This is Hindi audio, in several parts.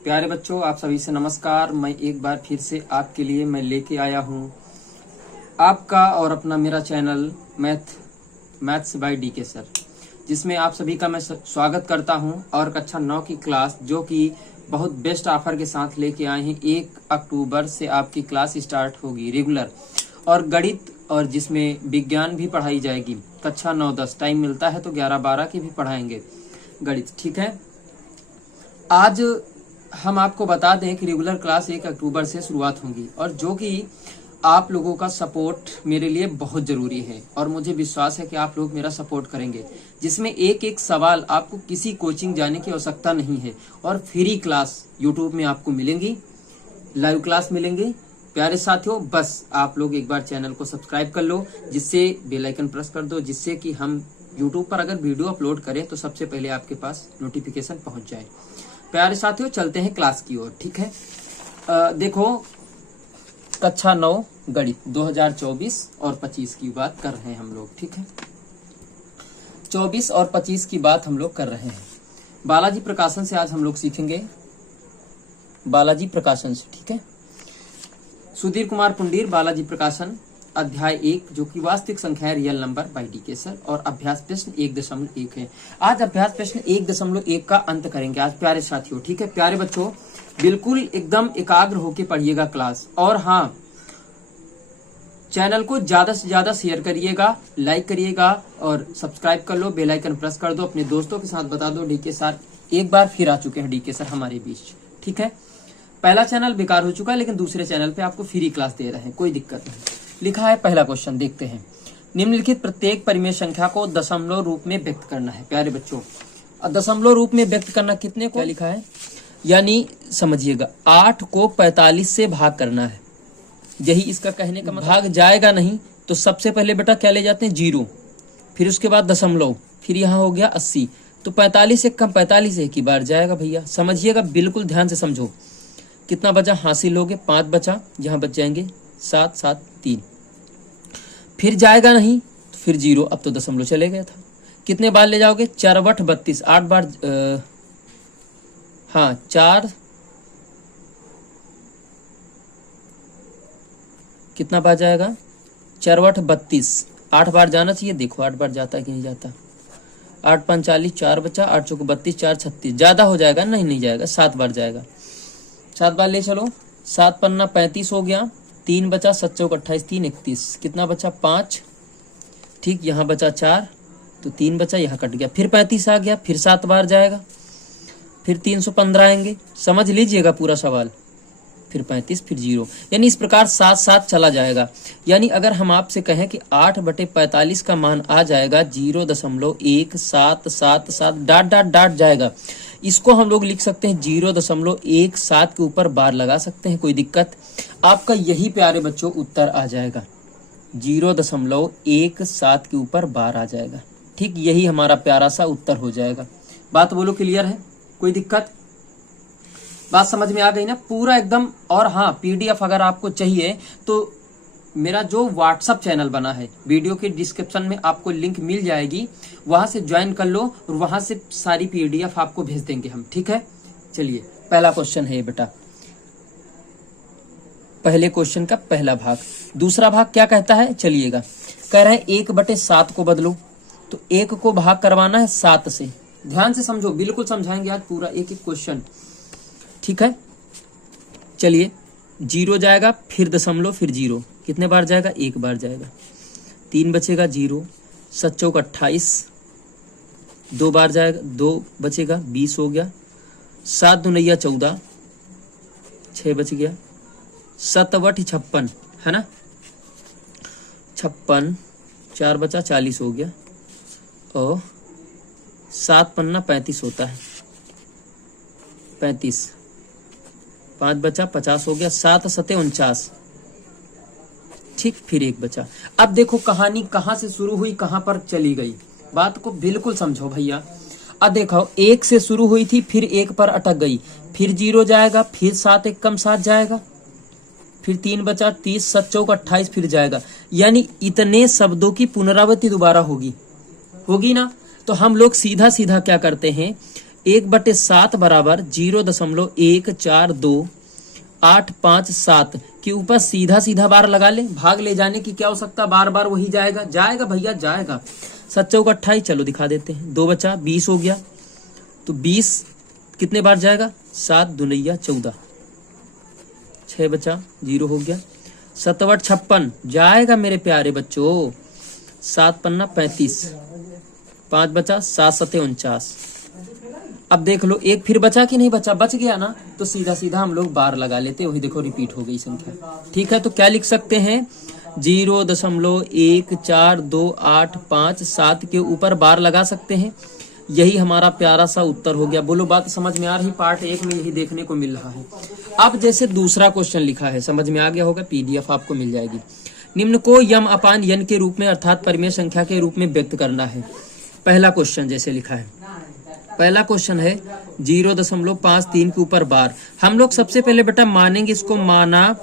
प्यारे बच्चों, आप सभी से नमस्कार। मैं एक बार फिर से आपके लिए लेके आया हूँ आपका और अपना मेरा channel maths by DK sir, जिसमें आप सभी का मैं स्वागत करता हूँ। और कक्षा 9 की क्लास जो कि बहुत बेस्ट ऑफर के साथ लेके आए हैं। 1 अक्टूबर से आपकी क्लास स्टार्ट होगी रेगुलर, और गणित और जिसमें विज्ञान भी पढ़ाई जाएगी। कक्षा 9-10 टाइम मिलता है तो 11-12 की भी पढ़ाएंगे गणित, ठीक है। आज हम आपको बता दें कि रेगुलर क्लास 1 अक्टूबर से शुरुआत होगी, और जो कि आप लोगों का सपोर्ट मेरे लिए बहुत ज़रूरी है, और मुझे विश्वास है कि आप लोग मेरा सपोर्ट करेंगे, जिसमें एक एक सवाल आपको किसी कोचिंग जाने की आवश्यकता नहीं है, और फ्री क्लास यूट्यूब में आपको मिलेंगी, लाइव क्लास मिलेंगे। प्यारे साथियों, बस आप लोग एक बार चैनल को सब्सक्राइब कर लो, जिससे बेल आइकन प्रेस कर दो, जिससे कि हम यूट्यूब पर अगर वीडियो अपलोड करें तो सबसे पहले आपके पास नोटिफिकेशन पहुंच जाए। प्यारे साथियों, चलते हैं क्लास की ओर, ठीक है। देखो, कक्षा 9 गणित 2024 और 25 की बात कर रहे हैं हम लोग, ठीक है। 24 और 25 की बात हम लोग कर रहे हैं। बालाजी प्रकाशन से आज हम लोग सीखेंगे, बालाजी प्रकाशन से, ठीक है। सुधीर कुमार पुंडीर, बालाजी प्रकाशन, अध्याय 1, जो कि वास्तविक संख्या real number by DK sir, और अभ्यास प्रश्न 1.1 है। आज अभ्यास प्रश्न 1.1 का अंत करेंगे आज, प्यारे साथियों, ठीक है। प्यारे बच्चों, बिल्कुल एकदम एकाग्र होके पढ़िएगा क्लास, और हाँ, चैनल को ज्यादा से ज्यादा शेयर करिएगा, लाइक करिएगा, और सब्सक्राइब कर लो, बेल आइकन प्रेस कर दो, अपने दोस्तों के साथ बता दो डीके सर एक बार फिर आ चुके हैं, डीके सर हमारे बीच, ठीक है। पहला चैनल बेकार हो चुका है, लेकिन दूसरे चैनल पे आपको फ्री क्लास दे रहे हैं, कोई दिक्कत नहीं। लिखा है पहला क्वेश्चन, देखते हैं। निम्नलिखित प्रत्येक परिमेय संख्या को दशमलव रूप में व्यक्त करना है। प्यारे बच्चों, दशमलव रूप में व्यक्त करना कितने को, क्या लिखा है, यानी समझिएगा 8 को 45 से भाग करना है, यही इसका कहने का मतलब। भाग जाएगा नहीं तो सबसे पहले बेटा क्या ले जाते हैं, 0, फिर उसके बाद दशमलव, फिर यहाँ हो गया 80, तो 45 से कम 45 एक ही बार जाएगा भैया, समझिएगा, बिल्कुल ध्यान से समझो। कितना बचा, हासिल हो गए 5 बचा, यहाँ बच जाएंगे 7, 7, 3, फिर जाएगा नहीं तो फिर 0, अब तो दशमलव चले गया था। कितने बार ले जाओगे, 4 बट 32, 8 बार, हाँ 4, कितना बार जाएगा, 4 बट 32, 8 बार जाना चाहिए, देखो 8 बार जाता है कि नहीं जाता। 8 5 40, 4 बचा, 8 चौको 32, 4 36, ज्यादा हो जाएगा, नहीं जाएगा, 7 बार जाएगा, 7 बार ले चलो, 7 पन्ना 35 हो गया, 3 बचा, 7 चौक 28, 3 31, कितना बचा 5, ठीक, यहाँ बचा 4, तो 3 बचा, यहाँ कट गया, फिर 35 आ गया, फिर 7 बार जाएगा, फिर 315 आएंगे, समझ लीजिएगा पूरा सवाल, फिर 35, फिर 0, यानी इस प्रकार 7-7 चला जाएगा। यानी अगर हम आपसे कहें कि 8/45 का मान आ जाएगा 0.1777 डाट डाट डाट जाएगा, इसको हम लोग लिख सकते हैं 0.17 के ऊपर बार लगा सकते हैं, कोई दिक्कत। आपका यही प्यारे बच्चों उत्तर आ जाएगा, 0.17 के ऊपर बार आ जाएगा, ठीक, यही हमारा प्यारा सा उत्तर हो जाएगा। बात बोलो, क्लियर है, कोई दिक्कत, बात समझ में आ गई ना पूरा एकदम। और हाँ, पीडीएफ अगर आपको चाहिए तो मेरा जो व्हाट्सएप चैनल बना है, वीडियो के डिस्क्रिप्शन में आपको लिंक मिल जाएगी, वहां से ज्वाइन कर लो, और वहां से सारी पीडीएफ आपको भेज देंगे हम, ठीक है। चलिए, पहला क्वेश्चन है बेटा, पहले क्वेश्चन का पहला भाग। दूसरा भाग क्या कहता है, चलिएगा, कह रहे हैं 1/7 को बदलो, तो 1 को भाग करवाना है 7 से, ध्यान से समझो, बिल्कुल समझाएंगे आज पूरा एक एक क्वेश्चन, ठीक है। चलिए, 0 जाएगा, फिर दशमलव, फिर 0, कितने बार जाएगा, 1 बार जाएगा, 3 बचेगा 0, 7 चौक 28, 2 बार जाएगा, 2 बचेगा, 20 हो गया, 7 दूनैया 14, 6 बच गया, 7 बट 56 है ना, 56, 4 बचा, 40 हो गया, और 7 पन्ना 35 होता है, 35, 5 बचा, 50 हो गया, 7 सते 49, ठीक, फिर 1 बचा। अब देखो कहानी कहां से शुरू हुई, कहां पर चली गई, बात को बिल्कुल समझो भैया। अब देखो, 1 से शुरू हुई थी, फिर 1 पर अटक गई, फिर 0 जाएगा, फिर 7 1 कम 7 जाएगा, फिर 3 बचा, 30, 7 चौक 28, फिर जाएगा, यानी इतने शब्दों की पुनरावृत्ति दोबारा होगी ना। तो हम लोग सीधा सीधा क्या करते हैं, 1/7 बराबर 0.14285 के ऊपर सीधा सीधा बार लगा ले। भाग ले जाने की क्या हो सकता, बार बार वही जाएगा, जाएगा भैया जाएगा। 7 चौक 28, चलो दिखा देते हैं। 2 बचा 20 हो गया, तो 20 कितने बार जाएगा, 7 दूनिया 14, 6 बचा 0 हो गया। 7 8 56 जाएगा मेरे प्यारे बच्चों। 7 पन्ना 35, 5 बचा, 7 7 49। अब देख लो एक फिर बचा कि नहीं बचा, बच गया ना, तो सीधा सीधा हम लोग बार लगा लेते, वही देखो रिपीट हो गई संख्या। ठीक है, तो क्या लिख सकते हैं, 0.14285 के ऊपर बार लगा सकते हैं। यही हमारा प्यारा सा उत्तर हो गया। बोलो बात समझ में आ रही, पार्ट 1 में यही देखने को मिल रहा है। अब जैसे दूसरा क्वेश्चन लिखा है, समझ में आ गया होगा, PDF आपको मिल जाएगी। निम्न को यम अपान यन के रूप में अर्थात परिमेय संख्या के रूप में व्यक्त करना है। पहला क्वेश्चन जैसे लिखा है, पहला क्वेश्चन है 0.53 के ऊपर बार। हम लोग सबसे पहले बेटा मानेंगे इसको, माना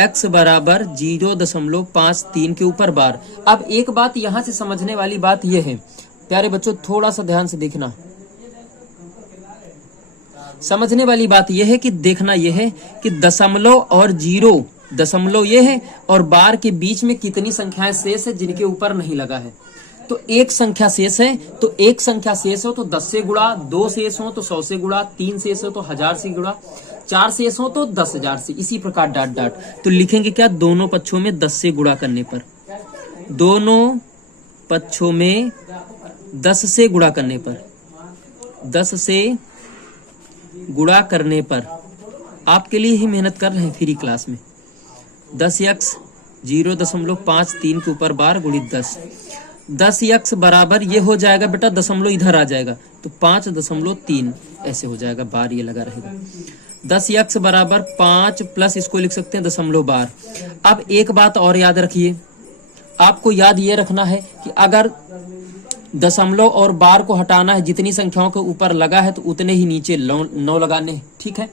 x बराबर 0.53 के ऊपर बार। अब एक बात यहां से समझने वाली बात यह है प्यारे बच्चों, थोड़ा सा ध्यान से देखना, समझने वाली बात यह है कि देखना यह है कि दशमलव और जीरो, दशमलव ये है और बार के बीच में कितनी संख्याएं शेष है जिनके ऊपर नहीं लगा है। तो एक संख्या शेष है, तो एक संख्या शेष हो तो 10 से गुणा, 2 शेष हो तो 100 से गुणा, 3 शेष हो तो 1000 से गुणा, 4 शेष हो तो 10,000 से, इसी प्रकार डाट डाट। तो लिखेंगे क्या, दोनों पक्षों में 10 से गुणा करने पर, दोनों पक्षों में 10 से गुणा करने पर, 10 से गुणा करने पर, आपके लिए ही मेहनत कर रहे हैं फ्री क्लास में। 10x 0.53 के ऊपर बार गुणित 10, 10x बराबर ये हो जाएगा बेटा, दशमलव इधर आ जाएगा तो 5.3 ऐसे हो जाएगा, बार ये लगा रहेगा। 10x बराबर 5 प्लस इसको लिख सकते हैं दशमलव बार। अब एक बात और याद रखिए, आपको याद ये रखना है कि अगर दशमलव और बार को हटाना है, जितनी संख्याओं के ऊपर लगा है तो उतने ही नीचे 9 लगाने हैं। ठीक है,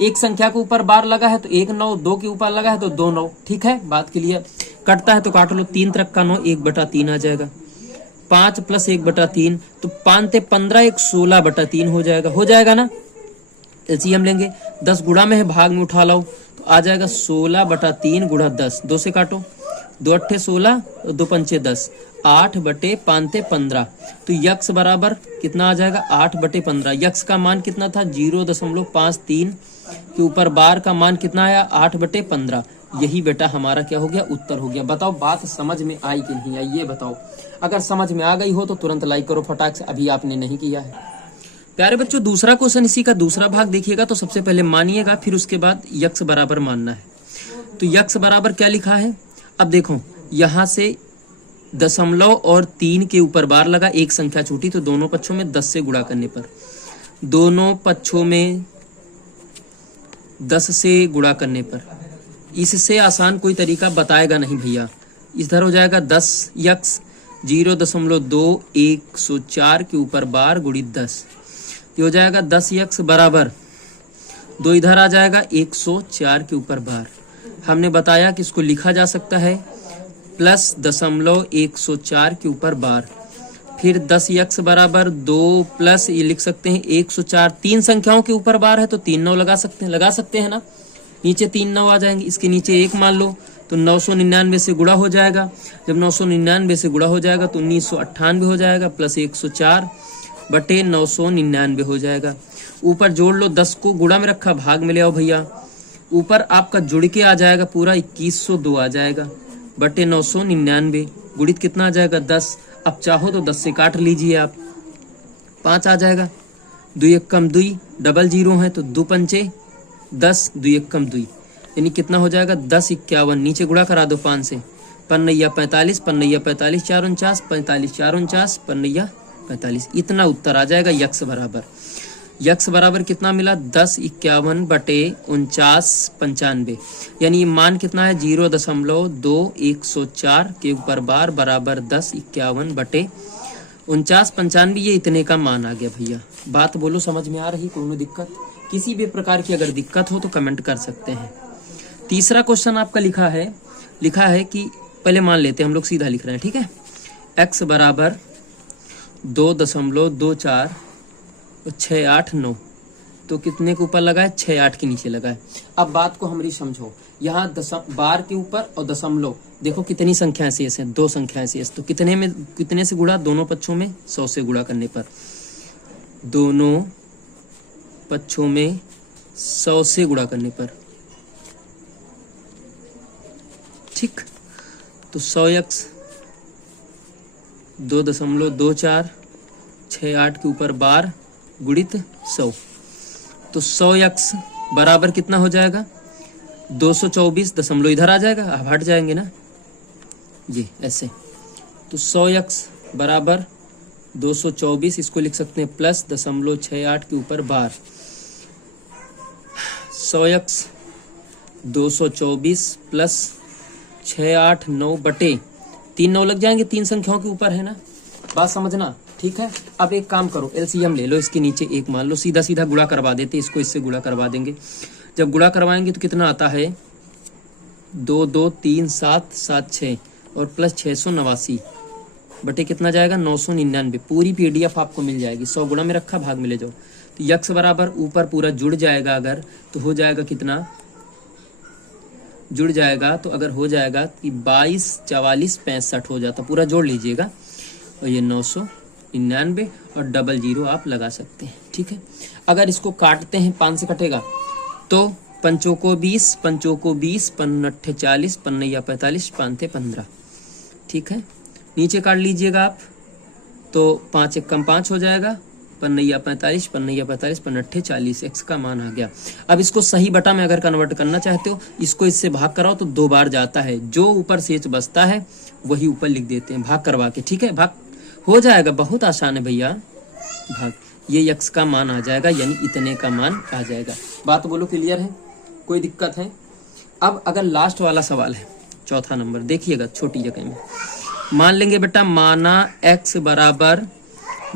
एक संख्या के ऊपर बार लगा है तो 1 9, 2 के ऊपर लगा है तो 2 9। ठीक है, बात के लिए कटता है तो काट लो, 3 तरक का 9, 1/3 आ जाएगा। 5 प्लस 1/3 तो 5 ते 15, 1 16/3 हो जाएगा, हो जाएगा ना। एलसीएम लेंगे, 10 गुणा में है, भाग में उठा लो तो आ जाएगा 16/3 गुणा 10, 2 से काटो, 2 8 16, 2 5 10, 8/5 15। तो यक्स बराबर कितना आ जाएगा, 8/15। यक्स का मान कितना था, 0.53 के ऊपर बार का मान कितना आया, 8/15। यही बेटा हमारा क्या हो गया, उत्तर हो गया। बताओ बात समझ में आई कि नहीं आई, ये बताओ। अगर समझ में आ गई हो तो तुरंत लाइक करो फटाक से, अभी आपने नहीं किया है। प्यारे बच्चों, दूसरा क्वेश्चन इसी का दूसरा भाग देखिएगा तो सबसे पहले मानिएगा, फिर उसके बाद यक्स बराबर मानना है। तो यक्स बराबर क्या लिखा है, अब देखो यहां से दशमलव और 3 के ऊपर बार लगा, एक संख्या छूटी तो दोनों पक्षों में 10 से गुणा करने पर, दोनों पक्षों में 10 से गुणा करने पर, इससे आसान कोई तरीका बताएगा नहीं भैया। इधर हो जाएगा 10x 0.214 के ऊपर बार गुणित 10, ये हो जाएगा 10x बराबर 2 इधर आ जाएगा 104 के ऊपर बार। हमने बताया कि इसको लिखा जा सकता है प्लस 0.104 के ऊपर बार, फिर 10x बराबर 2 प्लस ये लिख सकते हैं 104, 3 संख्याओं के ऊपर बार है तो 3 9 लगा सकते हैं ना, नीचे 3 9 आ जाएंगे, इसके नीचे 1 मान लो तो 999 से गुणा हो जाएगा। जब 999 से गुणा हो जाएगा तो 1998 हो जाएगा, प्लस 104/999 हो जाएगा। ऊपर जोड़ लो, 10 को गुणा में रखा, भाग में ले आओ भैया, ऊपर आपका जुड़ के आ जाएगा पूरा 2102 आ जाएगा बटे 999, गुणित कितना आ जाएगा 10। अब चाहो तो 10 से काट लीजिए आप, 5 आ जाएगा, 2 1 कम 2, डबल 0 है तो 2 पंचे 10, 2 1 कम 2, यानी कितना हो जाएगा 10 51, नीचे गुणा करा दो 5 से, 5 45, 5 45 4 49, 45 4 49, 5 45, इतना उत्तर आ जाएगा। यक्स बराबर कितना मिला, 10 51 बटे 49 95, यानी मान कितना है 0.2104 के ऊपर बार बराबर 10 51 बटे 49 95, ये इतने का मान आ गया भैया। बात बोलो समझ में आ रही, कोई दिक्कत, किसी भी प्रकार की अगर दिक्कत हो तो कमेंट कर सकते हैं। तीसरा क्वेश्चन आपका लिखा है कि पहले मान लेते हैं, हम लोग सीधा लिख रहे हैं, ठीक है। x बराबर 2.24 और 6 8 9, तो कितने के ऊपर लगा है? 6 8 के नीचे लगा है। अब बात को हमारी समझो, यहाँ बार के ऊपर और दशमलव, देखो कितनी संख्याएं शेष हैं, 2 संख्याएं शेष, तो कितने से गुणा? दोनों पक्षों में 100 से गुणा करने पर, दोनों पक्षों में 100 से गुणा करने पर, ठीक। तो 100x 2.24 6 8 के ऊपर 12 गुणित 100, तो 100x बराबर कितना हो जाएगा? 224 दशमलव इधर आ जाएगा, अब हट जाएंगे ना ये ऐसे, तो 100x बराबर 224, इसको लिख सकते हैं प्लस 0.68 के ऊपर 12, 100x 224 प्लस 689 बटे 3 9 लग जाएंगे, 3 संख्याओं के ऊपर है ना, बात समझना, ठीक है। अब एक काम करो, एलसीएम ले लो, इसके नीचे 1 मान लो, सीधा सीधा गुणा करवा देते, इसको इससे गुणा करवा देंगे। जब गुणा करवाएंगे तो कितना आता है? 2 2 3 7 7 6 और प्लस 689 बटे कितना जाएगा? 999। पूरी पीडीएफ आपको मिल जाएगी, 100 गुणा में रखा, भाग में ले जाओ, तो यक्स बराबर ऊपर पूरा जुड़ जाएगा, अगर तो हो जाएगा कितना? जुड़ जाएगा तो अगर हो जाएगा कि 22 44 65 हो जाता, पूरा जोड़ लीजिएगा, और ये 999 और 00 आप लगा सकते हैं, ठीक है। अगर इसको काटते हैं, 5 से कटेगा तो 5 को 20 5 को 20 5 40 5 45 5 15, ठीक है। नीचे काट लीजिएगा आप, तो 5 1 कम 5 हो जाएगा, 5 45 5 45 5 40, x का मान आ गया। अब इसको सही बटा में अगर कन्वर्ट करना चाहते हो, इसको इससे भाग कराओ तो 2 बार जाता है, जो ऊपर शेष बचता है वही ऊपर लिख देते हैं भाग करवा के, ठीक है। भाग हो जाएगा, बहुत आसान है भैया, भाग, ये x का मान आ जाएगा, यानी इतने का मान आ जाएगा। बात बोलो, क्लियर है? कोई दिक्कत है? अब अगर लास्ट वाला सवाल है, चौथा नंबर, देखिएगा छोटी जगह में, मान लेंगे बेटा, माना x बराबर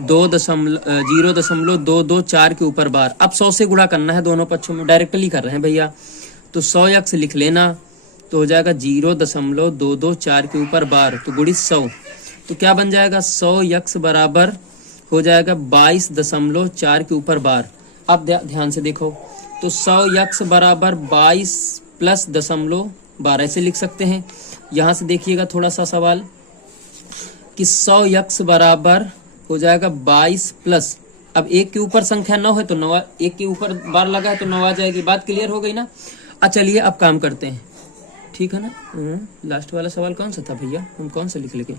0.224 के ऊपर बार, अब 100 से गुणा करना है, दोनों पक्षों में डायरेक्टली कर रहे हैं भैया, तो 100x लिख लेना, तो हो जाएगा 0.224 के ऊपर बार, तो गुणित 100, तो क्या बन जाएगा? 100x बराबर हो जाएगा 22.4 के ऊपर बार। अब ध्यान से देखो, तो 100x बराबर 22 प्लस 0.12 ऐसे लिख सकते हैं। यहाँ से देखिएगा थोड़ा सा सवाल कि 100x बराबर हो जाएगा 22 प्लस, अब 1 के ऊपर संख्या 9 है तो 9, 1 के ऊपर बार लगा है तो 9 आ जाएगी, बात क्लियर हो गई ना। चलिए अब काम करते हैं, ठीक है ना। लास्ट वाला सवाल कौन सा था भैया? हम कौन सा लिख लेंगे?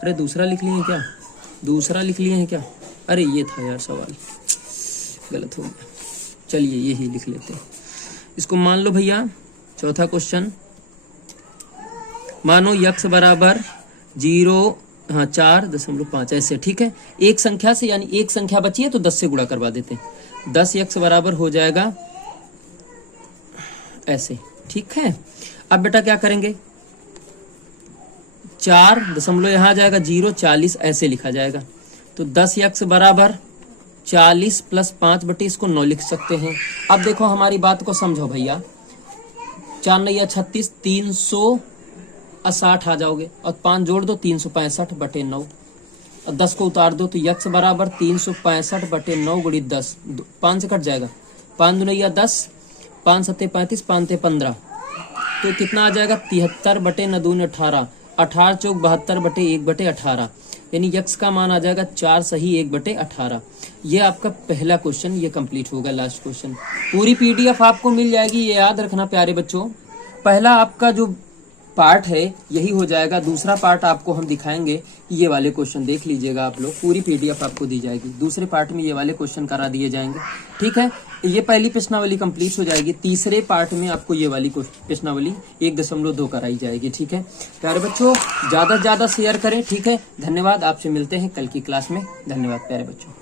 अरे दूसरा लिख लिए हैं क्या? दूसरा लिख लिए हैं क्या? अरे ये था यार सवाल, गलत हो गया। चलिए यही लिख लेते हैं इसको। मान लो भैया, चौथा क्वेश्चन, मानो x बराबर 4.5 ऐसे, ठीक है। एक संख्या से, यानी एक संख्या बची है तो 10 से गुणा करवा देते हैं, 10x बराबर हो जाएगा ऐसे, ठीक है। अब बेटा क्या करेंगे? 4 दशमलव यहाँ आ जाएगा 0 40 ऐसे लिखा जाएगा, तो 10x बराबर 40 प्लस 5 बटे इसको 9 लिख सकते हैं। अब देखो हमारी बात को समझो भैया, 4 9 36 360 आ जाओगे, और 5 जोड़ दो 365 बटे 9, और 10 को उतार दो, तो x बराबर 365 बटे 9 गुणित 10, 5 से कट जाएगा, 5 दूनी 10, 5 सत्ते 35 5 ते 15, तो कितना आ जाएगा? 73 बटे 9 दूनी 18, 18 चौक 72 बटे 1 बटे 18, यानी x का मान आ जाएगा 4 सही 1 बटे 18। ये आपका पहला क्वेश्चन ये कंप्लीट होगा। लास्ट क्वेश्चन, पूरी पीडीएफ आपको मिल जाएगी, ये याद रखना प्यारे बच्चों। पहला आपका जो पार्ट है यही हो जाएगा, दूसरा पार्ट आपको हम दिखाएंगे, ये वाले क्वेश्चन देख लीजिएगा आप लोग, पूरी पीडीएफ आपको दी जाएगी, दूसरे पार्ट में ये वाले क्वेश्चन करा दिए जाएंगे, ठीक है। ये पहली प्रश्नावली कंप्लीट हो जाएगी, तीसरे पार्ट में आपको ये वाली प्रश्नावली 1.2 कराई जाएगी, ठीक है। प्यारे बच्चों ज्यादा से ज्यादा शेयर करें, ठीक है। धन्यवाद, आपसे मिलते हैं कल की क्लास में, धन्यवाद प्यारे बच्चों।